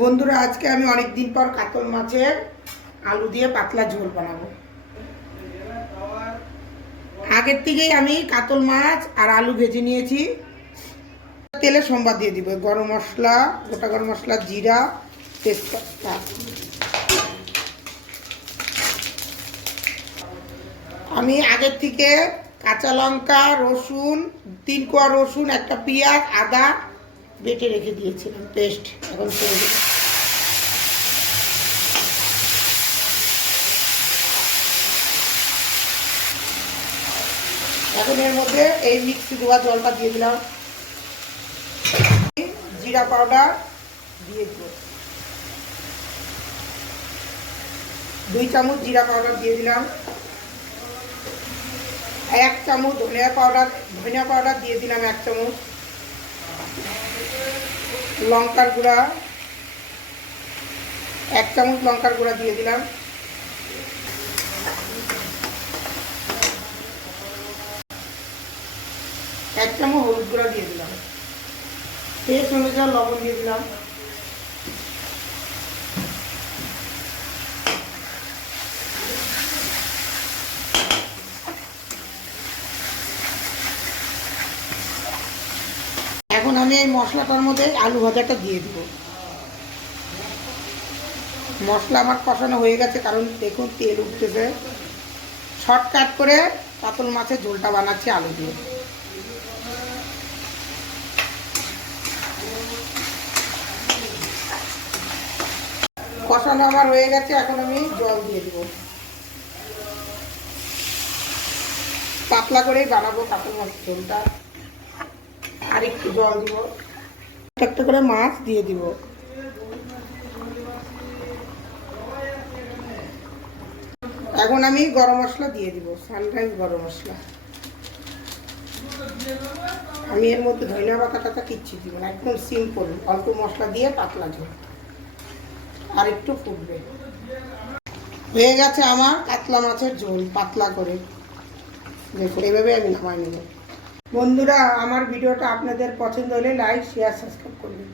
বন্ধুরা আজকে আমি অনেক দিন পর কাতল মাছের আলু দিয়ে পাতলা ঝোল বানাবো। আগের থেকেই আমি কাতল মাছ আর আলু ভেজে নিয়েছি। তেলে সম্বাদ দিয়ে দিব গরম মশলা, গোটা গরম মশলা, জিরা, তেজপাতা। আমি আগের থেকে কাঁচা লঙ্কা, রসুন, 3 কোয়া রসুন, একটা পেঁয়াজ, আদা বেটে রেখে দিয়েছিলাম পেস্ট। এখন করে দেব। এখন এর মধ্যে এই মিক্সি দেওয়া জলটা দিয়ে দিলাম। জিরা পাউডার দিয়ে দিব, 2 চামচ জিরা পাউডার দিয়ে দিলাম। 1 চামচ ধনিয়া পাউডার দিয়ে দিলাম। 1 চামচ লঙ্কার গুঁড়া, 1 চামচ লঙ্কার গুঁড়া দিয়ে দিলাম। এক চামচ হলুদ গুঁড়া দিয়ে দিলাম। টেস্ট অনুযায়ী লবণ দিয়ে দিলাম। এখন আমি এই মশলাটার মধ্যে আলু ভাজাটা দিয়ে দিব। মশলা আমার কষানো হয়ে গেছে, কারণ দেখুন তেল উঠতেছে। শর্টকাট করে কাতল মাছের ঝোলটা বানাচ্ছি আলু দিয়ে। কষানো আমার হয়ে গেছে, এখন আমি জল দিয়ে দিব। পাতলা করেই বানাবো কাতল মাছের ঝোলটা। আর একটু জল দিব, একটা করে মাছ দিয়ে দিব। এখন আমি গরম মশলা দিয়ে দিব, সানরাইজ গরম মশলা। আমি এর মধ্যে ধনিয়া পাতা কিচ্ছু দিব না, একদম সিম্পল অল্প মশলা দিয়ে পাতলা ঝোল। আর একটু ফুটবে। হয়ে গেছে আমার কাতলা মাছের ঝোল পাতলা করে। দেখুন এভাবে আমি নামাই নেব। বন্ধুরা আমার ভিডিওটা আপনাদের পছন্দ হলে লাইক, শেয়ার, সাবস্ক্রাইব করবেন।